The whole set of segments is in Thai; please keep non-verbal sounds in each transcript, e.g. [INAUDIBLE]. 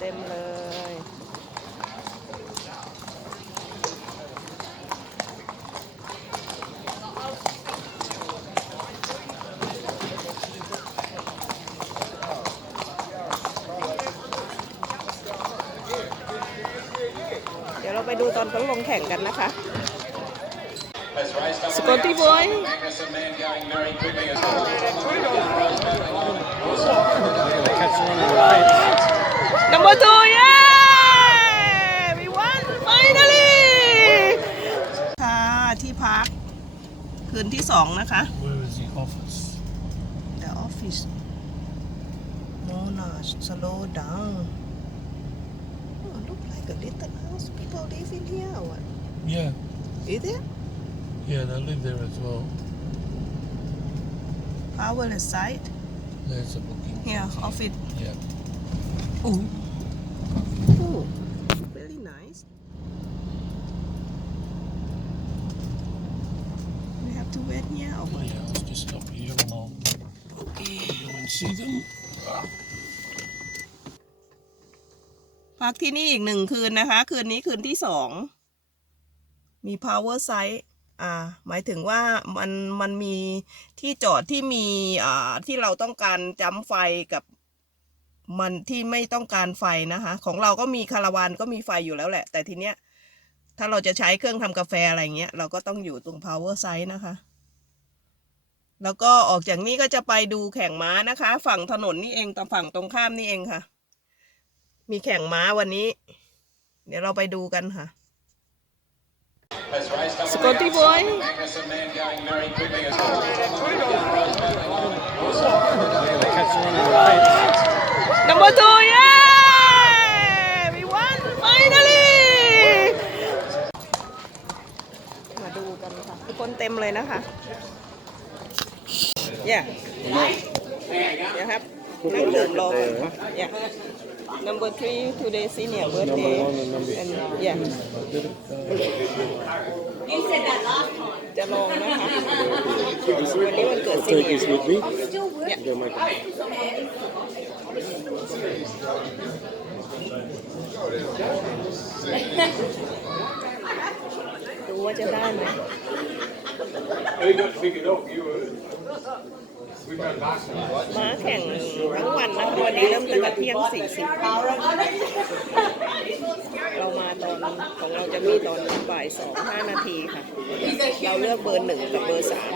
เต็มเลย เดี๋ยวเราไปดูตอนเขาลงแข่งกันนะคะ Scotty boy. Number two, yeah! We won finally! ค่ะที่พัก คืนที่สองนะคะ Where is the office? The office. Mona, slow down. Oh, look like a little house. People live in here or what? Yeah, Is it? yeah, they live there as well. Powerless site. There's a booking. Here, office. Yeah. Oh. Oh, very nice. We have to wait here or what? Yeah, I'll just stop here and I'll Okay. go and see them. พักที่นี่อีกหนึ่งคืนนะคะ คืนนี้คืนที่สอง มี power site อ่า หมายถึงว่ามันมันมีที่จอดที่มีอ่าที่เราต้องการจ้ำไฟกับมันที่ไม่ต้องการไฟนะคะ ของเราก็มีคาราวานก็มีไฟอยู่แล้วแหละ แต่ทีเนี้ย ถ้าเราจะใช้เครื่องทำกาแฟอะไรเงี้ย เราก็ต้องอยู่ตรง power site นะคะ แล้วก็ออกจากนี้ก็จะไปดูแข่งม้านะคะ ฝั่งถนนนี่เองตรงฝั่งตรงข้ามนี่เองค่ะ มีแข่งม้าวันนี้ เดี๋ยวเราไปดูกันค่ะ Scotty boy. Number two, yeah! We won finally! มาดู กันค่ะทุกคนเต็มเลยนะคะ yeah เดี๋ยวครับนั่งดื่มรอกันค่ะ yeah number three today senior birthday and yeah จะลองนะคะวันนี้วันเกิด senior yeah ดู ว่าจะได้ไหมม้าแข่งทั้งวันนะคะวันนี้เริ่มตั้งแต่เที่ยงสี่สิบเรามาตอนของเราจะมีตอนบ่ายสองห้านาทีค่ะ เราเลือกเบอร์หนึ่งกับเบอร์สาม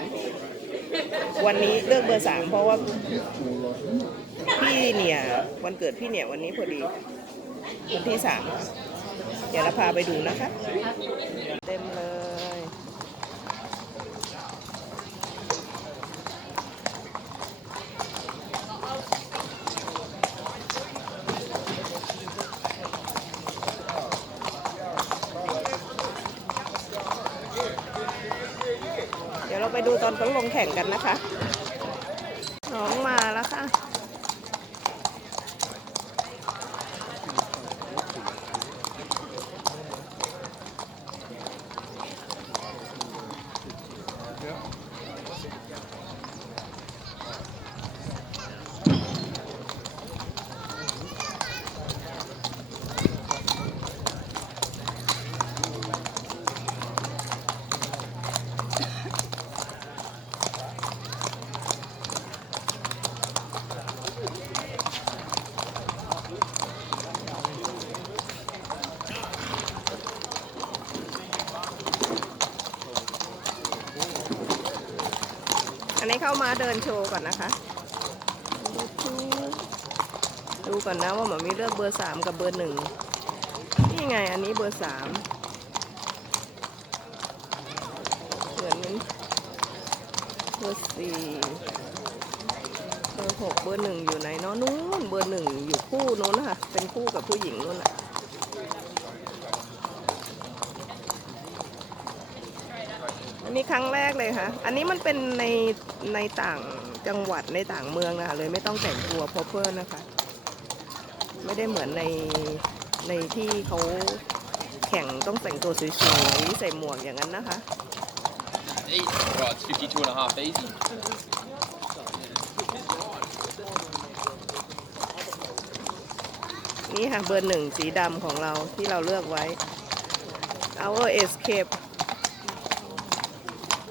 วันนี้เลือกเบอร์สามเพราะว่าพี่เนี่ย วันเกิดพี่เนี่ยวันนี้พอดีวันที่สาม เดี๋ยวเราพาไปดูนะคะ เต็มเลย เดี๋ยวเราไปดูตอนเขาลงแข่งกันนะคะ น้องมาแล้วค่ะ มาเดินโชว์ก่อนนะคะ ดูก่อนนะว่าหมามีเลือกเบอร์สามกับเบอร์หนึ่งนี่ไง อันนี้เบอร์สามเหมือนเบอร์สี่เบอร์หกเบอร์หนึ่งอยู่ไหนเนาะนู้นเบอร์หนึ่งอยู่คู่นู้นนะคะเป็นคู่กับผู้หญิงนู้นน่ะ อันนี้ครั้งแรกเลยค่ะ อันนี้มันเป็นในในต่างจังหวัดในต่างเมืองนะคะเลยไม่ต้องแต่งตัว proper นะคะ ไม่ได้เหมือนในในที่เขาแข่งต้องแต่งตัวสวยๆใส่หมวกอย่างนั้นนะคะ Eight. Right, it's 52 and a half easy. นี่ค่ะเบอร์หนึ่งสีดำของเราที่เราเลือกไว้ our escape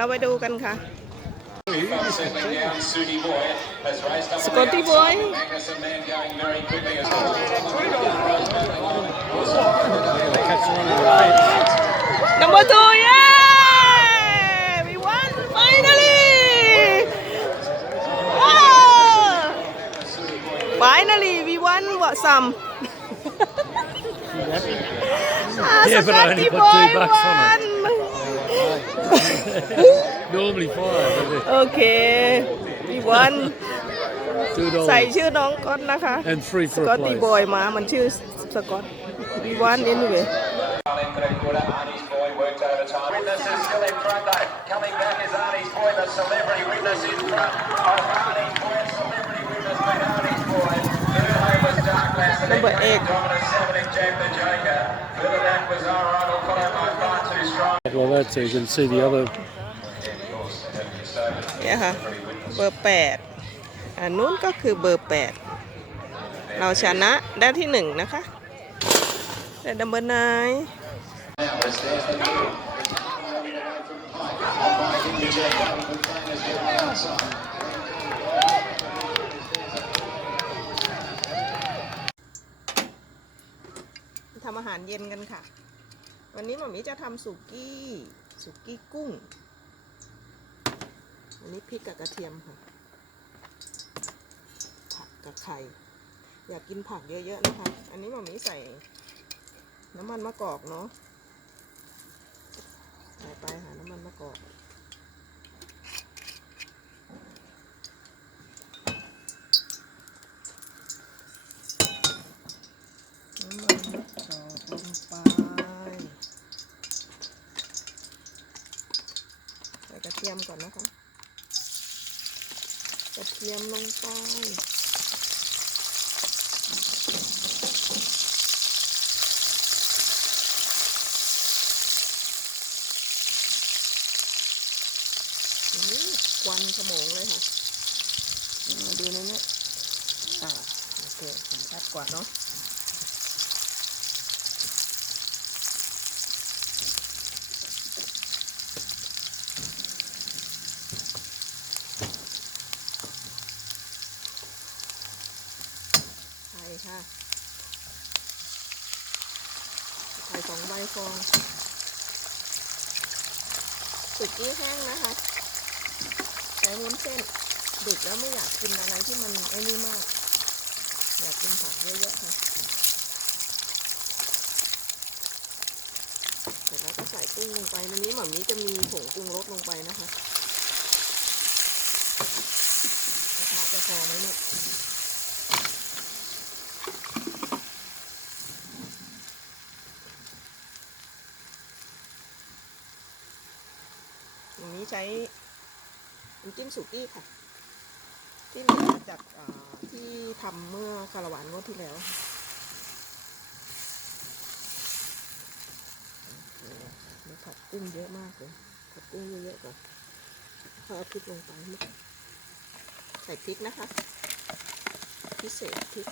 เดี๋ยวเราไปดูกันค่ะ Settling down, Sudi Boy has raised up. Scotty boy Magnuson man going very quickly as number two yeah we won finally wow finally we won what some ah, Yeah, but I only Scotty put two boy bucks on won [LAUGHS] Normally five, but โอเค we won two ใส่ dollars ชื่อน้องก๊อตนะคะ and three ส for กอ a ตตี้ place. บอยมา มันชื่อสกอต we won anyway Arnie's boy worked overtime. Witness is still in front though. Coming back is Arnie's boy, the celebrity witness in front of Arnie's boy. Celebrity witness beat Arnie's boy. Third home was Darklands. The Number next eight. dominant seven in Jack the Joker. Further back was our rival, followed by far too strong. Well, that so you can see the other เนี่ยค่ะเบอร์แปดอันนู้นก็คือเบอร์แปดเราชนะได้ที่หนึ่งนะคะแต่ดัมเบอร์ไนทำอาหารเย็นกันค่ะ วันนี้หมอมีจะทำสุกี้สุกี้กุ้ง อันนี้พริกกับกระเทียมค่ะ ผักกับไข่ อยากกินผักเยอะๆนะคะ อันนี้หมอมีใส่น้ำมันมะกอกเนาะ ใส่ไปค่ะน้ำมันมะกอก น้ำมันมะกอกลงไป ใส่ กระเทียมก่อนนะคะ กระเทียมลงไปควันขโมงเลยค่ะ มาดูในนี้อ่า โอเคผมชัดกว่าเนาะ ค่ะไข่สองใบฟองสุกี้แห้งนะคะใช้วุ้นเส้นดึกแล้วไม่อยากกินอะไรที่มันไอ้นี่มาก อยากกินผักเยอะๆค่ะเสร็จแล้วก็ใส่กุ้งลงไปในนี้หม่ามีจะมีผงปรุงรสลงไปนะคะกระทะจะพอไหมเนี่ย อย่างนี้ ใช้น้ำจิ้มสุกี้ค่ะ ที่มาจากที่ทำเมื่อคาราวานงวดที่แล้วค่ะโอเคนี่ผัดกุ้งเยอะมากเลยผัดกุ้งเยอะๆก่อนค่อยเอาพริกลงไปใส่พริกนะคะ พิเศษพริก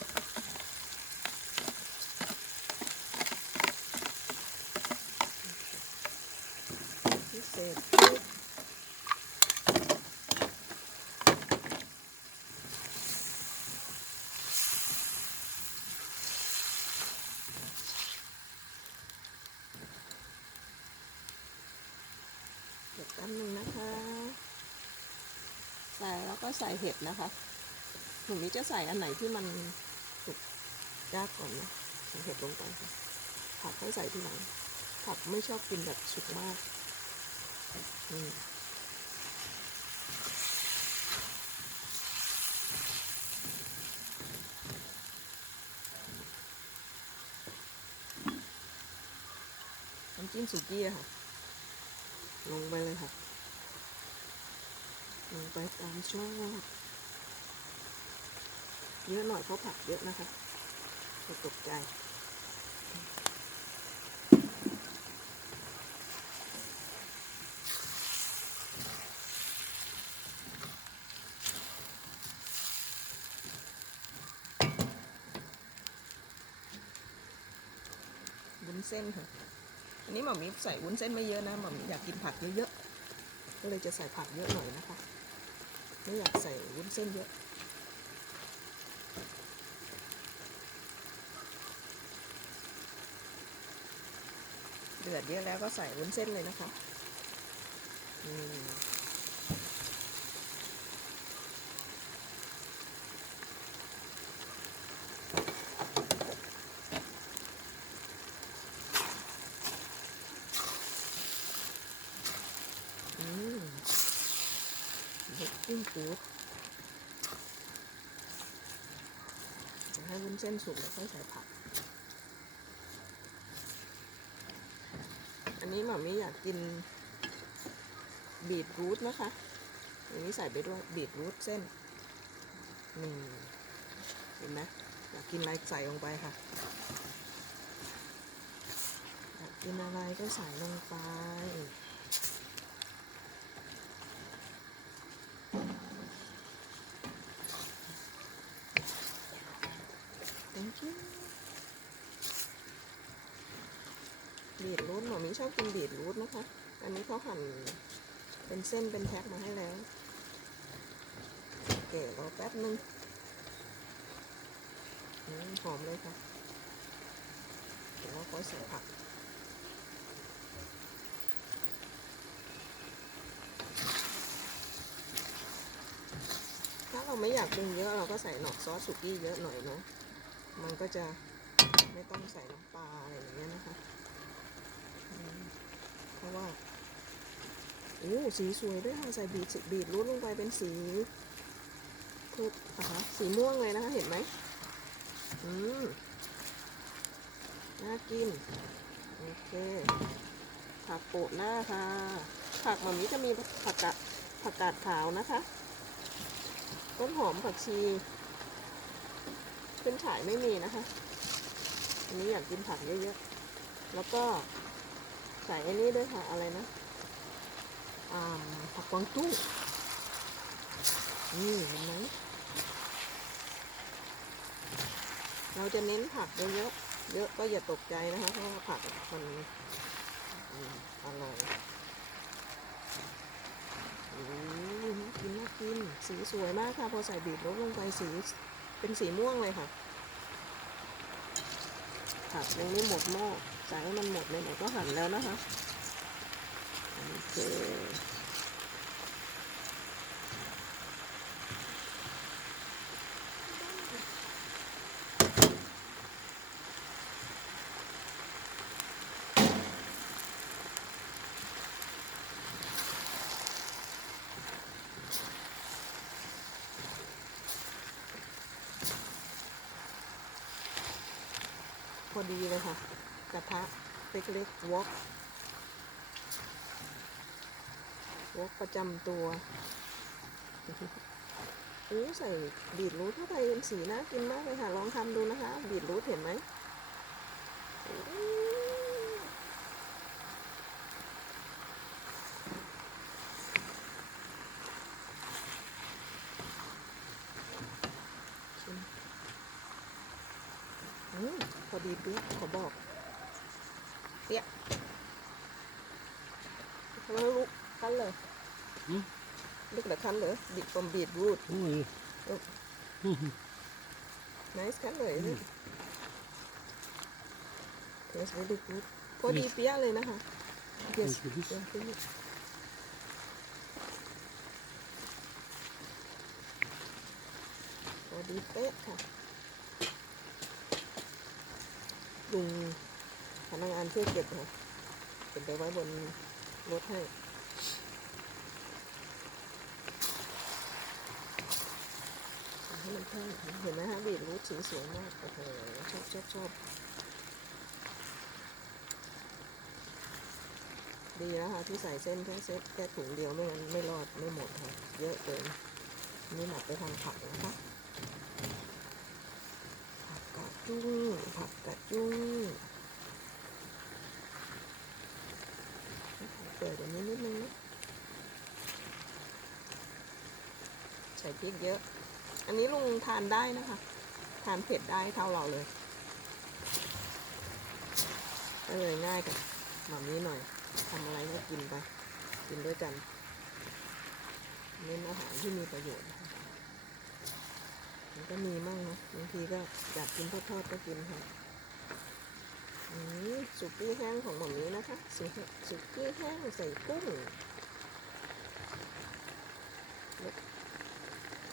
พิเศษพริก เห็ดแป๊บนึงนะคะ ใส่แล้ว ก็ใส่เห็ดนะคะหนูนี้จะใส่อันไหนที่มันสุกยากก่อนนะใส่เห็ดลงไปค่ะผักค่อยใส่ทีหลังผักไม่ชอบกินแบบสุกมากอืมน้ำจิ้มสุกี้ค่ะ ลงไปเลยค่ะ ลงไปตามชอบเยอะหน่อยเพราะผักเยอะนะคะจะตกใจวุ้นเส้นค่ะ อันนี้หม่อมมีใส่วุ้นเส้นไม่เยอะนะหม่อมมีอยากกินผักเยอะๆ ก็เลยจะใส่ผักเยอะหน่อยนะคะ ไม่อยากใส่วุ้นเส้นเยอะเดือดเยอะแล้วก็ใส่วุ้นเส้นเลยนะคะ อืมอืม เบกกิ้งฟูจะให้วุ้นเส้นสุกแล้วค่อยใส่ผัก อันนี้หม่ามีอยากกินบีทรูทนะคะอันนี้ใส่ไปด้วยบีทรูทเส้นนี่เห็นไหมอยากกินอะไรใส่ลงไปค่ะ อยากกินอะไรก็ใส่ลงไป thank you บีทรูทหมอมีชอบกินบีทรูทนะคะ อันนี้เขาหั่นเป็นเส้นเป็นแพ็คมาให้แล้วเก๋รอแป๊บนึงหอมเลยค่ะเดี๋ยวเราค่อยใส่ผักถ้าเราไม่อยากปรุงเยอะเราก็ใส่หนอกซอสสุกี้เยอะหน่อยเนาะ มันก็จะไม่ต้องใส่น้ำปลาอะไรอย่างเงี้ยนะคะ เพราะว่าโอ้สีสวยด้วยค่ะใส่บีดบีดรูดลงไปเป็นสีพืชนะคะสีม่วงเลยนะคะเห็นไหมอืมน่ากิน โอเค ผักโปะหน้าค่ะ ผักมันนี้จะมีผักกาดผักกาดขาวนะคะ ต้นหอมผักชี ขึ้นฉายไม่มีนะคะ อันนี้อยากกินผักเยอะๆ แล้วก็ใส่อันนี้ด้วยค่ะ อะไรนะผักกวางตุ้งนี่เห็นไหมเราจะเน้นผักเยอะๆ เยอะก็อย่าตกใจนะคะเพราะว่าผักมันอร่อยโอ้ยน่ากินน่ากิน สีสวยมากค่ะ พอใส่บีบรสลงไปสี เป็นสีม่วงเลยค่ะผักยังไม่หมดหม้อใส่ให้มันหมดเลยหนูก็หั่นแล้วนะคะโอเค อดีเลยค่ะ กระทะเล็กๆวอกวอกประจำตัวอู้ใส่บีทรูทเข้าไปเป็นสีน่ากินมากเลยค่ะ ลองทำดูนะคะ บีทรูทเห็นไหมอู้ชิมอืม พอดีเปี๊ยะขอบอก เปี๊ยะแล้วลูกคันเลย Hmm? Look at the color be- from beetroot. Oh, Nice color, isn't it? Tastes very good. พอดีเปี๊ยะเลยนะคะ Yes. Thank you. Thank you. พอดีเป๊ะค่ะ ลุงพนักงานช่วยเก็บค่ะเก็บไปไว้บนรถให้ให้มันเพิ่มเห็นไหมฮะบีดรูทสสวยมากโอ้โหชอบชอบชอบดีแล้วค่ะที่ใส่เส้นแค่เซ็ตแค่ถุงเดียวไม่งั้นไม่รอดไม่หมดค่ะเยอะเกินนี่หนักไปทางผักนะคะ จุ้งผักกาดจุ้งเปิดอย่างนี้นิดนึงนะใส่พริกเยอะ อันนี้ลุงทานได้นะคะ ทานเผ็ดได้เท่าเราเลยก็เลยง่ายกับหมามีหน่อยทำอะไรก็กินไป กินด้วยกันเน้นอาหารที่มีประโยชน์ มันก็มีมั่งนะบางทีก็อยากกินทอดๆก็กินค่ะสุกี้แห้งของหมามีนะคะสุสุกี้แห้งใส่กุ้ง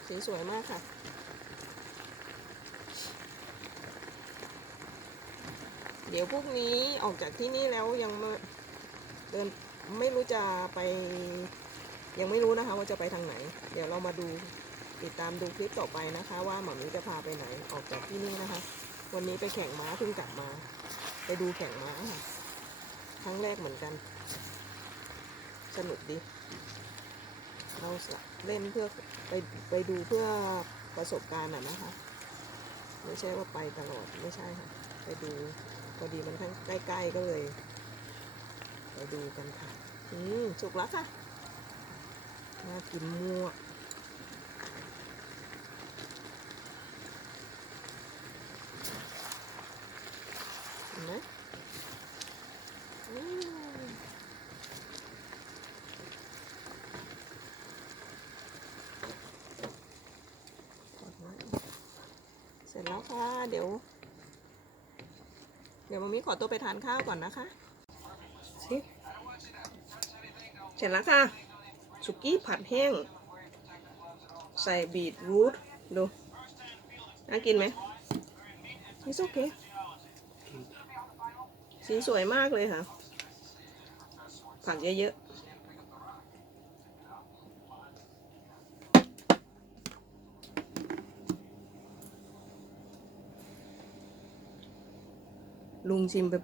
สีสวยมากค่ะเดี๋ยวพรุ่งนี้ออกจากที่นี่แล้วยังเดินไม่รู้จะไป ยังไม่รู้นะคะว่าจะไปทางไหน เดี๋ยวเรามาดู ติดตามดูคลิปต่อไปนะคะ ว่าหมามีจะพาไปไหนออกจากที่นี่นะคะ วันนี้ไปแข่งม้าเพิ่งกลับมา ไปดูแข่งม้าค่ะครั้งแรกเหมือนกัน สนุกดี เราเล่นเพื่อไปไปดูเพื่อประสบการณ์อะนะคะ ไม่ใช่ว่าไปตลอดไม่ใช่ค่ะ ไปดูพอดีมันทั้งใกล้ๆก็เลย ไปดูกันค่ะ อืมสุกแล้วค่ะน่ากินมั่ว ห็นไหมอืมกดไว้เสร็จแล้วค่ะ เดี๋ยว เดี๋ยวมามีขอตัวไปทานข้าวก่อนนะคะสิเสร็จแล้วค่ะ สุกี้ผัดแห้ง ใส่บีทรูทดู น่ากินไหมนี่โอเค สีสวยมากเลยค่ะ ผักเยอะๆลุงชิมไปบอก